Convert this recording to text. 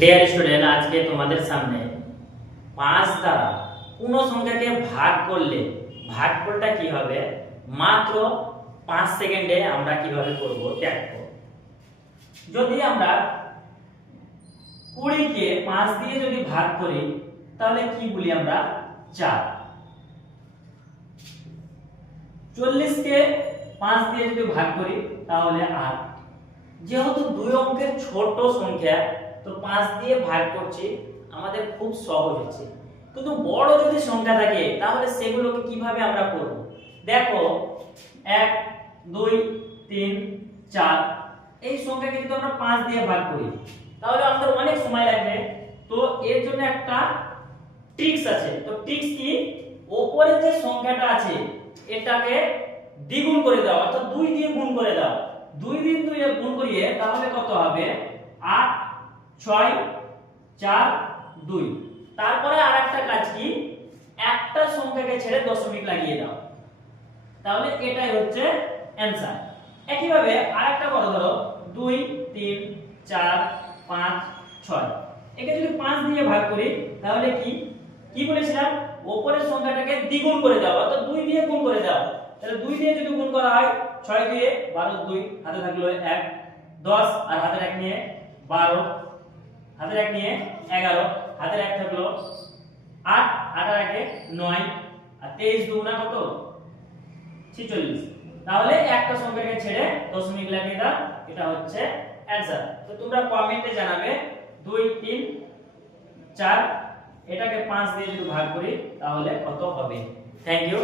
Dear student, আজকে তোমাদের সামনে 5 দ্বারা কোনো সংখ্যাকে ভাগ করলে ভাগফলটা কি হবে মাত্র 5 সেকেন্ডে আমরা কিভাবে করব দেখো। যদি আমরা 20 কে 5 দিয়ে যদি ভাগ করি তাহলে কি বলি আমরা 4। 40 কে 5 দিয়ে যদি ভাগ করি তাহলে 8। যেহেতু দুই অঙ্কের ছোট সংখ্যা তো 5 দিয়ে ভাগ করছি আমাদের খুব সহজ হচ্ছে, কিন্তু বড় যদি সংখ্যা থাকে তাহলে সেগুলোকে কিভাবে আমরা করব দেখো। 1 2 3 4 এই সংখ্যাকে যদি আমরা 5 দিয়ে ভাগ করি তাহলে আমাদের অনেক সময় লাগবে। তো এর জন্য একটা ট্রিক্স আছে। তো ট্রিক্স কি, উপরে যে সংখ্যাটা আছে এটাকে দ্বিগুণ করে দাও, অর্থাৎ 2 দিয়ে গুণ করে দাও। 2 দিয়ে 2 এর গুণ করিয়ে তাহলে কত হবে 8 6 4 2। তারপরে আরেকটা কাজ কি, একটা সংখ্যাকে ছেড়ে দশমিক লাগিয়ে দাও, তাহলে এটাই হচ্ছে অ্যানসার। একই ভাবে আরেকটা করো, ধরো 2 3 4 5 6 একে যদি 5 দিয়ে ভাগ করি তাহলে কি কি বলেছিলাম, উপরের সংখ্যাটাকে দ্বিগুণ করে দাও, অর্থাৎ 2 দিয়ে গুণ করে দাও। তাহলে 2 দিয়ে যদি গুণ করা হয় 6 দিয়ে 12 2 হাতে থাকলো 1 10 আর হাতের 1 নিয়ে 12, হাতের 1 নিয়ে 11, হাতের 1 থাকলো 8 8 আর 1 9 আর 23 দুগুণা কত 46। তাহলে একটা সংখ্যাকে ছেড়ে দশমিক লাগিয়ে দাও, এটা হচ্ছে অ্যানসার। তো তোমরা কমেন্টে জানাবে 2 3 4 এটাকে 5 দিয়ে যদি ভাগ করি তাহলে কত হবে। Thank you.